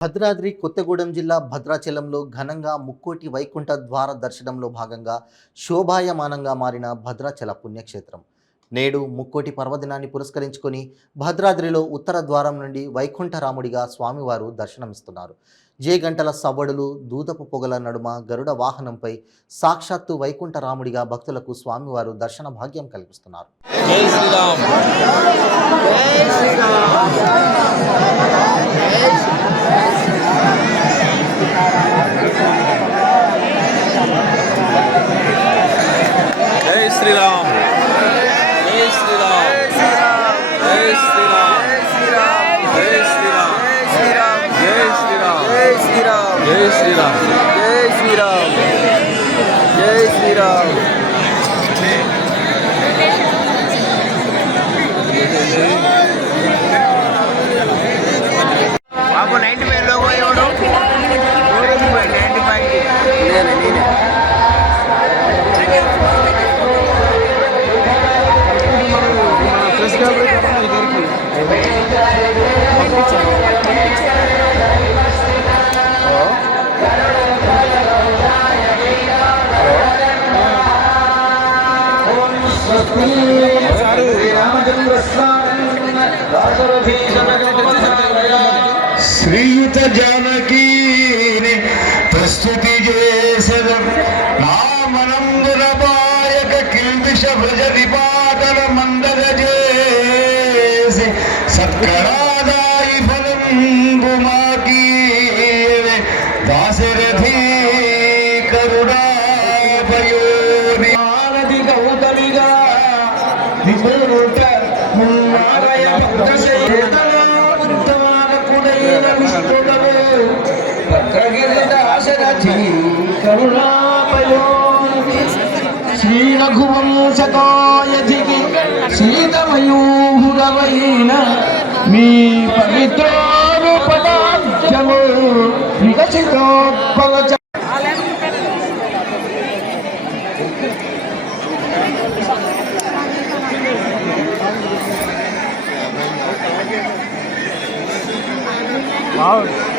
భద్రాద్రి కొత్తగూడెం జిల్లా భద్రాచలంలో ఘనంగా ముక్కోటి వైకుంఠ ద్వార దర్శనంలో భాగంగా శోభాయమానంగా మారిన భద్రాచల పుణ్యక్షేత్రం. నేడు ముక్కోటి పర్వదినాన్ని పురస్కరించుకొని భద్రాద్రిలో ఉత్తర ద్వారం నుండి వైకుంఠరాముడిగా స్వామివారు దర్శనమిస్తున్నారు. జేగంటల సవ్వడులు, దూదపు పొగల నడుమ గరుడ వాహనంపై సాక్షాత్తు వైకుంఠరాముడిగా భక్తులకు స్వామివారు దర్శన భాగ్యం కల్పిస్తున్నారు. జై శ్రీరామ్. జై శ్రీరామ్. జై శ్రీరామ్. జై శ్రీరామ్. జై శ్రీరామ్. జై శ్రీరామ్. జై శ్రీరామ్. జై శ్రీరామ్. జై శ్రీరామ్. జై శ్రీరామ్. బాబు 95 లోగో ఎవడు 95 నేనే శ్రీయుత జానకి ప్రస్తుతి చేసద నామనందుల బాయక కిల్బిష భజ విపాదన మందర చేసి సత్కరాదాయి ఫలం గుమాకి దాశరథి కరుణాపయోని ఆనది గౌతమిగా విపుట నారాయ శ్రీ రఘువంశకాయధికి సీతమయూహురవైన మీ పవిత్రోపదాఖ్యము వికసితోత్పల Wow.